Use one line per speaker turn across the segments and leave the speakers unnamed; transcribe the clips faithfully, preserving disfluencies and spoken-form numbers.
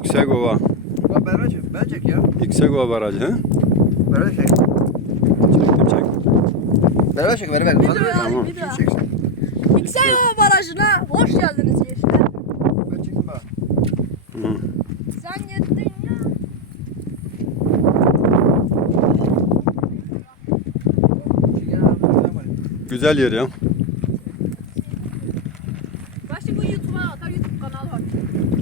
Yüksekova.
Bak beraber çek. Ben çek ya.
Yüksekova barajı. He?
Beraber çek.
Çektim çek.
Beraber çek. Beraber.
Bir
Hadi
daha,
be.
Tamam.
bir daha.
Çeksin.
Yüksekova Barajı'na hoş geldiniz gençler.
Ben çektim bak.
Hı.
Sen yettin ya.
Çekin abi. Selam aleyküm.
Güzel yer ya.
Başka bu YouTube'a atar, YouTube kanalı var.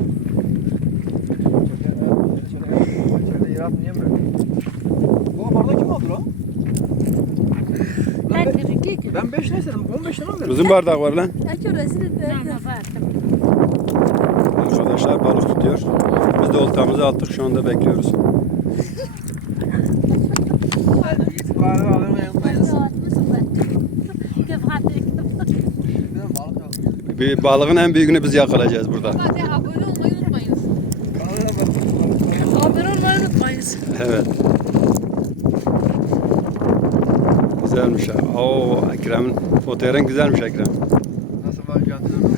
İçeride yer altını yemiyor. Bu bardağı kim aldı lan?
Ben kırık
Ben beş ne istedim? on beş lira mı verdim?
Uzun bardak var lan.
Belki rezil etmeye.
Arkadaşlar balık tutuyor. Biz de oltamızı attık. Şu anda bekliyoruz.
Gidip kahve alırım yanındayız. Dedim balık yok.
Bir balığın en büyüğünü biz yakalayacağız burada.
Hadi abone olmayı unutmayın.
Balığa bak.
Abone olmayı unutmayın.
Evet. Güzelmiş ha. Oo, Ekrem'in fotoğrafın güzelmiş Ekrem.
Nasıl balık yatırdım?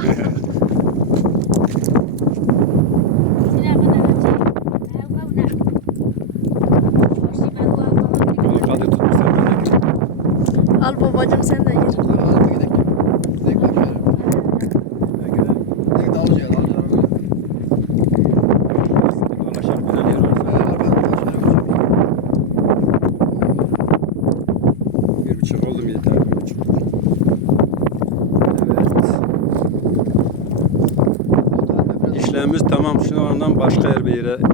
Balık hadi tutmuşlar. Ben de-
Al babacım sen de gir.
Dur alalım bir gidelim. Gidelim bak şöyle. Gidelim dalıcıya dalıcıya.
Dolaşan güzel yer var. Bir buçuk oldu mu yeter? Bir buçuk. Evet. İşlemimiz tamam. Şu andan başka yer bir yere